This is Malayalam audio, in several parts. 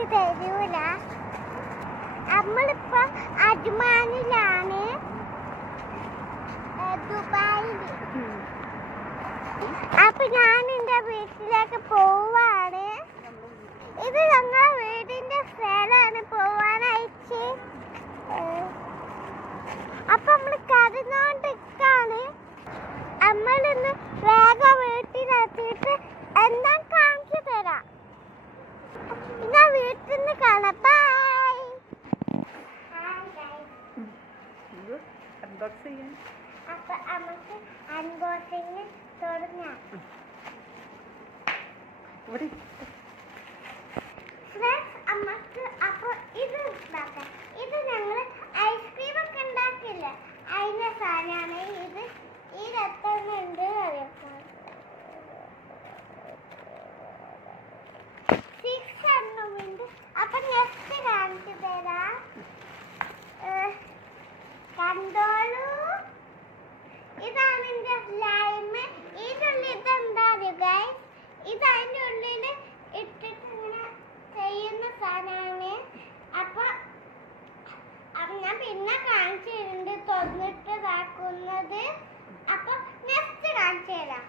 കാണിച്ചു തരൂല. നമ്മളിപ്പോ അജ്മാനിലാണ്, ദുബായിൽ. അപ്പൊ ഞാൻ എന്റെ വീട്ടിലേക്ക് പോവാണ്. ഇത് ഞങ്ങളെ വീടിന്റെ സ്ഥലമാണ് പോവാനായിട്ട്. അപ്പൊ നമ്മള് കരഞ്ഞോണ്ടിരിക്കാണ്. നമ്മളിന്ന് വേഗം വീട്ടിലെത്തിയിട്ട് എന്താ കാണിച്ചു തരാം. ഞാൻ വീട്ടിൽ നിന്ന് കാണാം. ബൈ. അപ്പൊ നമുക്ക് അൺബോക്സിങ് തുടങ്ങാം. നമുക്ക് അപ്പൊ ഇത് ഉണ്ടാക്കാം. ഇത് ഞങ്ങള് ഐസ്ക്രീം ഒക്കെ ഉണ്ടാക്കില്ലേ, അതിന്റെ സാധനമാണ് ഇത്. ഇത് എത്ര ഉണ്ട് അറിയാം? 6 എണ്ണമുണ്ട്. അപ്പൊ നെക്സ്റ്റ് കാണിച്ചു തരാം. കണ്ടോളൂ, ഇതാണ് എന്റെ സ്ലൈം. ഇതിനുള്ളിൽ ഇതെന്താ ഗൈസ്? ഇത് അതിന്റെ ഉള്ളിൽ ഇട്ടിട്ട് ഇങ്ങനെ ചെയ്യുന്ന സാധനമാണ്. അപ്പൊ ഞാൻ പിന്നെ കാണിച്ചു തരുന്നുണ്ട് തുറന്നിട്ട് ഇതാക്കുന്നത്. അപ്പൊ നെക്സ്റ്റ് കാണിച്ചു തരാം.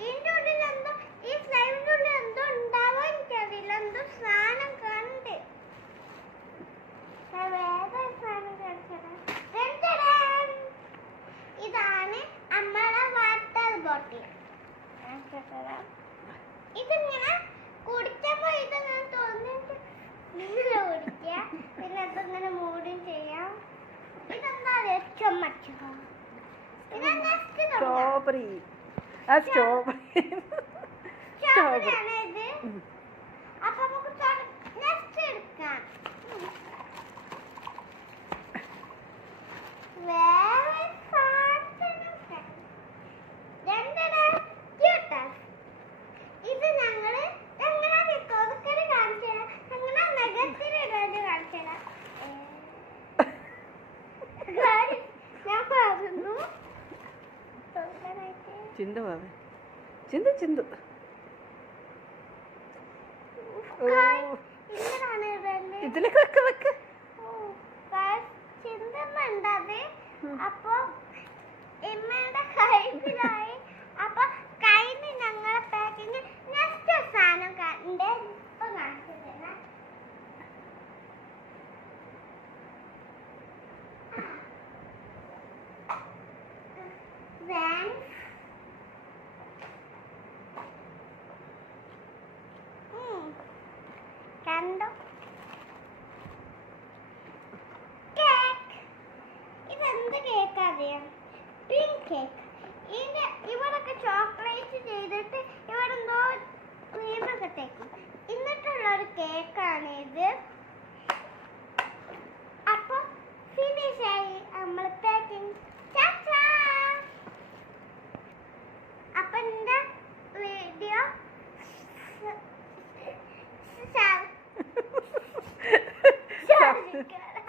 ഇതിന്റെ ഉള്ളിൽ എന്തോ, ഈ സ്ലൈമിന്റെ ഉള്ളിൽ എന്തോ ഉണ്ടാവോ എനിക്കറിയില്ല. എന്തോ സാധനം കണ്ട്. വേറെ സാധനം കാണിച്ചത് ഇതാണ് നമ്മളെ വാട്ടർ ബോട്ടിൽ. ഇതിങ്ങനെ കുടിച്ചപ്പോ ഇതിങ്ങനെ തോന്നിട്ട് ഇങ്ങനെ കുടിക്കുക. പിന്നെ അതിങ്ങനെ മൂടും ചെയ്യാം. ഇതെന്താ ചുമച്ചു. സ്ട്രോബെറി. സ്ട്രോബെറിയാണ് ഇത്. അപ്പൊ നമുക്ക് നെക്സ്റ്റ് എടുക്കാം. വേറെ ഇത് ഞങ്ങള് എങ്ങനെ കൊതുക്കല് കാണിച്ചാൽ ഞങ്ങളെ നഗരത്തിലിടാണ്ട് കാണിച്ചാൽ ഞാൻ പറഞ്ഞു. ചിന്തു ബാബേ, ചിന്തു ചിന്തു. ഇതിലേക്ക് വെക്ക് വെക്ക്. ചിന്തുന്നുണ്ടത്. അപ്പൊ ഇമ്മയുടെ കയ്യിലായി. അപ്പൊ കയ്യിൽ ഞങ്ങളെ പാക്കിങ് നെക്സ്റ്റ് സാധനം കണ്ട് ഇപ്പൊ കാണിച്ചു തരാം. കണ്ടോ? കേക്ക്. ഇതെന്ത് കേക്ക് അറിയാം? Pink cake. ഇവരൊക്കെ ചോക്ലേറ്റ് ചെയ്തിട്ട് ഇവിടെ എന്തോ ക്രീമൊക്കെ തേക്കും. എന്നിട്ടുള്ള ഒരു കേക്കാണ് ഇത്. അപ്പൊ ഫിനിഷ് ആയി നമ്മൾ പാക്കിങ്. അപ്പൊ എന്റെ വീഡിയോ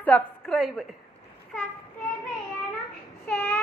സബ്സ്ക്രൈബ് ചെയ്യണം, ഷെയർ